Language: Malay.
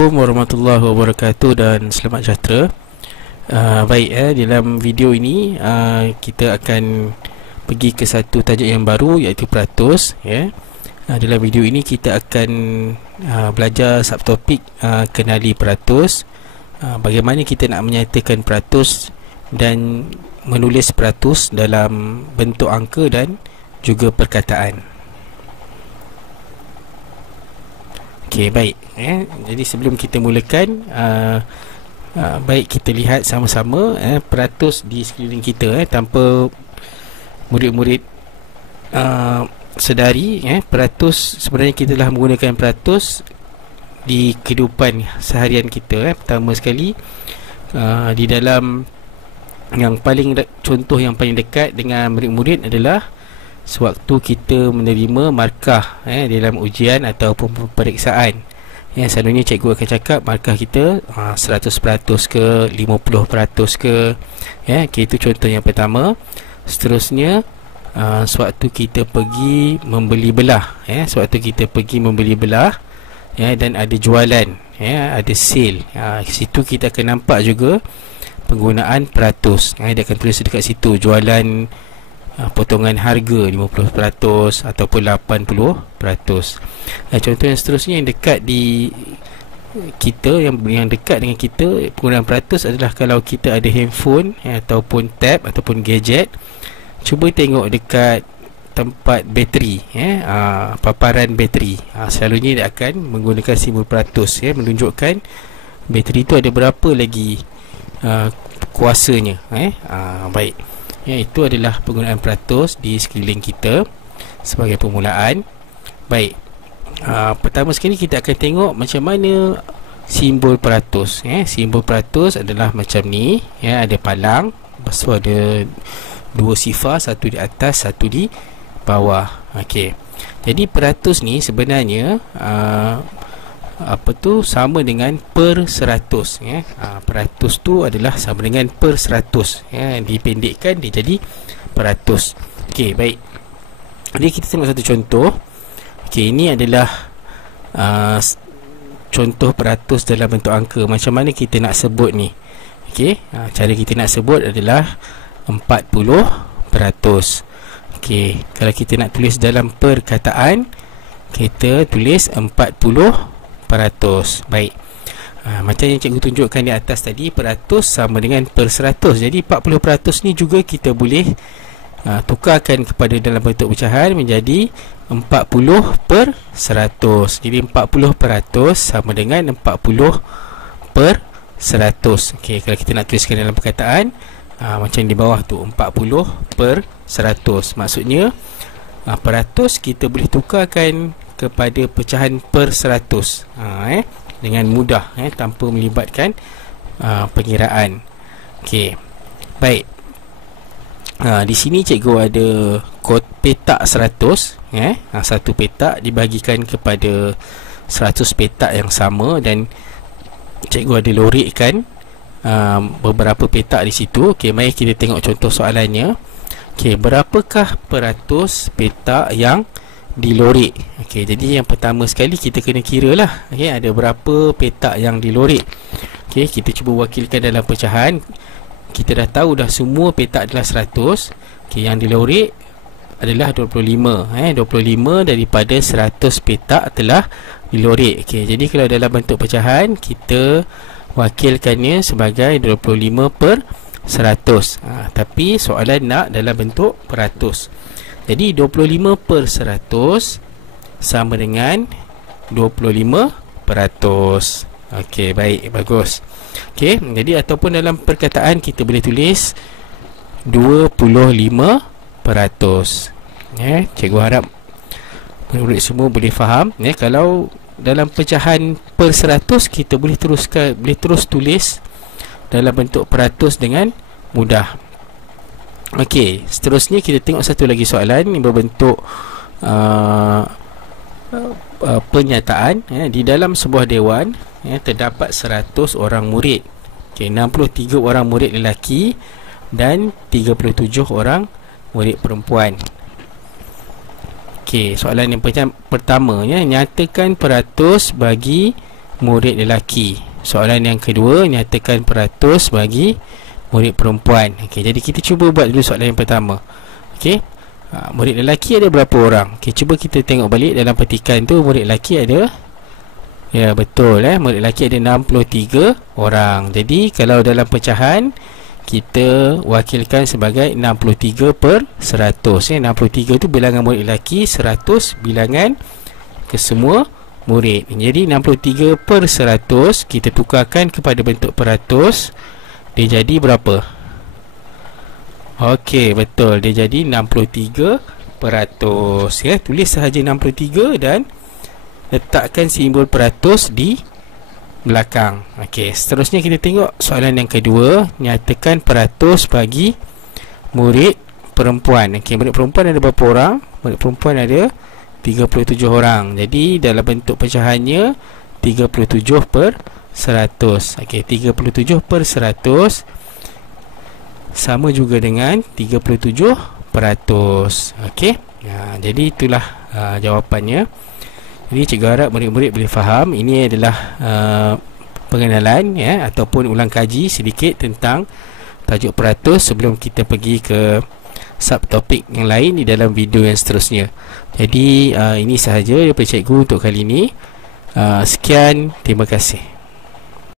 Assalamualaikum warahmatullahi wabarakatuh dan selamat sejahtera. Dalam video ini kita akan pergi ke satu tajuk yang baru, iaitu peratus. Dalam video ini kita akan belajar subtopik kenali peratus, bagaimana kita nak menyatakan peratus dan menulis peratus dalam bentuk angka dan juga perkataan. Okey, baik. Jadi sebelum kita mulakan, baik kita lihat sama-sama peratus di sekeliling kita, tanpa murid-murid sedari. Peratus, sebenarnya kita telah menggunakan peratus di kehidupan seharian kita. Pertama sekali, di dalam contoh yang paling dekat dengan murid-murid adalah sewaktu kita menerima markah dalam ujian ataupun peperiksaan. Selalunya cikgu akan cakap markah kita 100% ke 50% ke. Itu contoh yang pertama. Seterusnya, sewaktu kita pergi membeli belah, dan ada jualan, ada sale, situ kita akan nampak juga penggunaan peratus. Dia akan tulis dekat situ jualan potongan harga 50% ataupun 80%. Contoh yang seterusnya yang dekat di kita, yang dekat dengan kita, penggunaan peratus adalah kalau kita ada handphone ataupun tab ataupun gadget. Cuba tengok dekat tempat bateri, paparan bateri. Selalunya dia akan menggunakan simbol peratus, menunjukkan bateri itu ada berapa lagi kuasanya. Baik. Itu adalah penggunaan peratus di sekeliling kita sebagai permulaan. Baik, pertama sekali kita akan tengok macam mana simbol peratus. Simbol peratus adalah macam ni. Ada palang, lepas tu ada dua sifar, satu di atas, satu di bawah. Okey. Jadi peratus ni sebenarnya sama dengan per 100. Peratus tu adalah sama dengan per 100. Dipendekkan dia jadi peratus. Okey, baik. Jadi kita tengok satu contoh. Okey, ini adalah contoh peratus dalam bentuk angka. Macam mana kita nak sebut ni? Okey, cara kita nak sebut adalah 40%. Okey, kalau kita nak tulis dalam perkataan, kita tulis 40%. Baik. Macam yang cikgu tunjukkan di atas tadi, peratus sama dengan per 100. Jadi 40% ni juga kita boleh tukarkan kepada dalam bentuk pecahan menjadi 40%. Jadi 40% sama dengan 40%. Okey, kalau kita nak tuliskan dalam perkataan, macam di bawah tu, 40%. Maksudnya peratus kita boleh tukarkan kepada pecahan per 100 dengan mudah, tanpa melibatkan pengiraan. Okey, baik. Di sini cikgu ada kod petak 100. Satu petak dibagikan kepada 100 petak yang sama, dan cikgu ada lorikkan beberapa petak di situ. Okey, mari kita tengok contoh soalannya. Okey, berapakah peratus petak yang dilorik? Okey, jadi yang pertama sekali kita kena kira lah, ada berapa petak yang dilorik. Okey, kita cuba wakilkan dalam pecahan. Kita dah tahu dah semua petak adalah 100. Okey, yang dilorik adalah 25. 25 daripada 100 petak telah dilorik. Okey, jadi kalau dalam bentuk pecahan, kita wakilkannya sebagai 25%. Tapi soalan nak dalam bentuk peratus. Jadi 25% sama dengan 25%. Okey, baik, bagus. Okey, jadi ataupun dalam perkataan kita boleh tulis 25%. Cikgu harap murid semua boleh faham. Kalau dalam pecahan per 100, kita boleh terus tulis dalam bentuk peratus dengan mudah. Okey, seterusnya kita tengok satu lagi soalan yang berbentuk pernyataan. Di dalam sebuah dewan terdapat 100 orang murid. Okey, 63 orang murid lelaki dan 37 orang murid perempuan. Okey, soalan yang pertamanya, nyatakan peratus bagi murid lelaki. Soalan yang kedua, nyatakan peratus bagi murid perempuan. Okey, jadi kita cuba buat dulu soalan yang pertama. Okey, murid lelaki ada berapa orang? Okey, cuba kita tengok balik dalam petikan tu. Murid lelaki ada, ya betul, murid lelaki ada 63 orang. Jadi kalau dalam pecahan kita wakilkan sebagai 63 per 100. 63 tu bilangan murid lelaki, 100 bilangan kesemua murid. Jadi 63 per 100 kita tukarkan kepada bentuk peratus, dia jadi berapa? Okey, betul, dia jadi 63%. Tulis sahaja 63 dan letakkan simbol peratus di belakang. Okey, seterusnya kita tengok soalan yang kedua, nyatakan peratus bagi murid perempuan. Okey, murid perempuan ada berapa orang? Murid perempuan ada 37 orang. Jadi dalam bentuk pecahannya 37 per 100. Okey, 37 per 100 sama juga dengan 37%. Okey, jadi itulah jawapannya. Jadi cikgu harap murid-murid boleh faham. Ini adalah pengenalan ataupun ulang kaji sedikit tentang tajuk peratus sebelum kita pergi ke subtopik yang lain di dalam video yang seterusnya. Jadi ini sahaja daripada cikgu untuk kali ini. Sekian, terima kasih.